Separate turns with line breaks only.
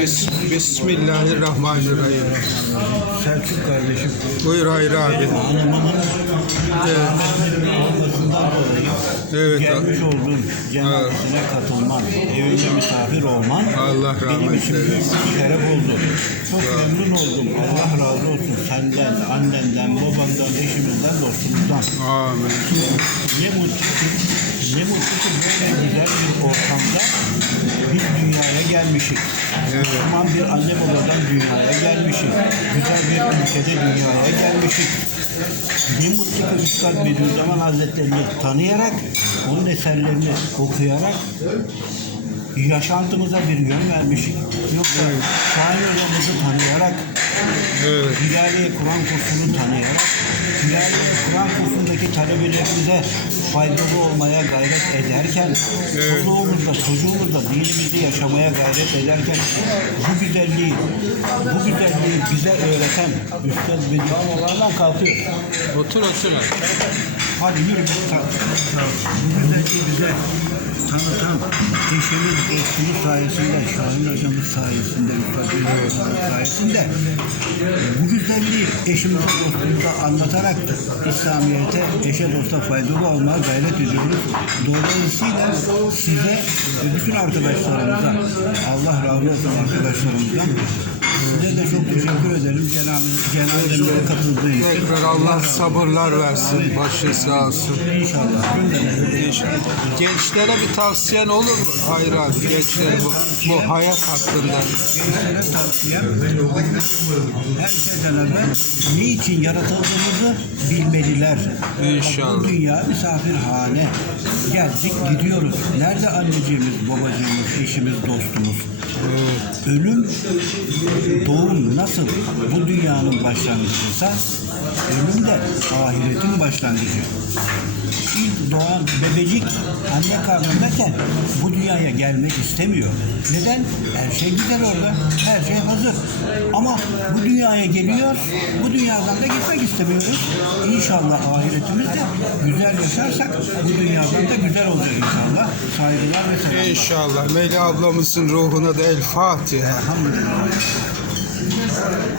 Bis- Bismillahirrahmanirrahim.
Selçuk kardeşim.
Buyur Hayri abi. Evet. Evet
gelmiş
abi.
olduğum cenazesine katılman, evinde misafir olman
Allah rahmet eylesin.
şeref oldu. Çok memnun oldum. Allah razı olsun senden, annenden, babandan, eşimizden, dostumuzdan.
Amin.
Ne mutlu ki, ne mutlu ki gelmişik.
Evet.
Müslüman bir anne babadan dünyaya gelmişik. Güzel bir ülkede dünyaya gelmişik. Ne mutlu ki Üstad Bediüzzaman Hazretlerini tanıyarak, onun eserlerini okuyarak yaşantımıza bir yön vermişik. Yoksa Şahin hocamızı tanıyarak,
Evet.
Hilaliye Kur'an kursunu tanıyarak, Hilaliye Kur'an kursundaki talebelerimize faydalı olmaya gayret ederken,
Evet.
çoluğumuzla, çocuğumuzla dinimizi yaşamaya gayret ederken, bu güzelliği, bu güzelliği bize öğreten Üstad Bediüzzaman'dan kalkıyor.
Otur otur.
Hadi yürü. Bu güzelliği bize tanıtan eşimiz, dostumuz sayesinde, Şahin hocamız sayesinde, Üstad Bediüzzaman sayesinde bu güzelliği eşimize, dostumuza anlatarak İslamiyet'e, eşe dosta faydalı olmaya gayret ediyoruz. Dolayısıyla size ve bütün arkadaşlarımıza, Allah razı olsun arkadaşlarımızdan, size de çok teşekkür ederim cenazemize katıldığı için.
Tekrar Allah sabırlar versin. Başı sağ olsun.
İnşallah.
İnşallah. Gençlere bir tavsiyen olur mu? Hayır abi gençlere bu, bu hayat hakkında.
Gençlere tavsiyem her şeyden evvel niçin yaratıldığımızı bilmeliler.
İnşallah.
Bu dünya misafirhane. Geldik gidiyoruz. Nerede anneciğimiz, babacığımız, eşimiz, dostumuz? Ölüm, doğum nasıl bu dünyanın başlangıcıysa ölüm de ahiretin başlangıcı. İlk doğan bebecik anne karnındayken bu dünyaya gelmek istemiyor. Neden? Her şey güzel orada. Her şey hazır. Ama bu dünyaya geliyor. Bu dünyadan da gitmek istemiyoruz. İnşallah ahiretimizde güzel yaşarsak bu dünyadan da güzel olacak inşallah. Saygılar ve selamlar.
İnşallah. Melih ablamızın ruhuna da el Fatiha.
alhamdulillah.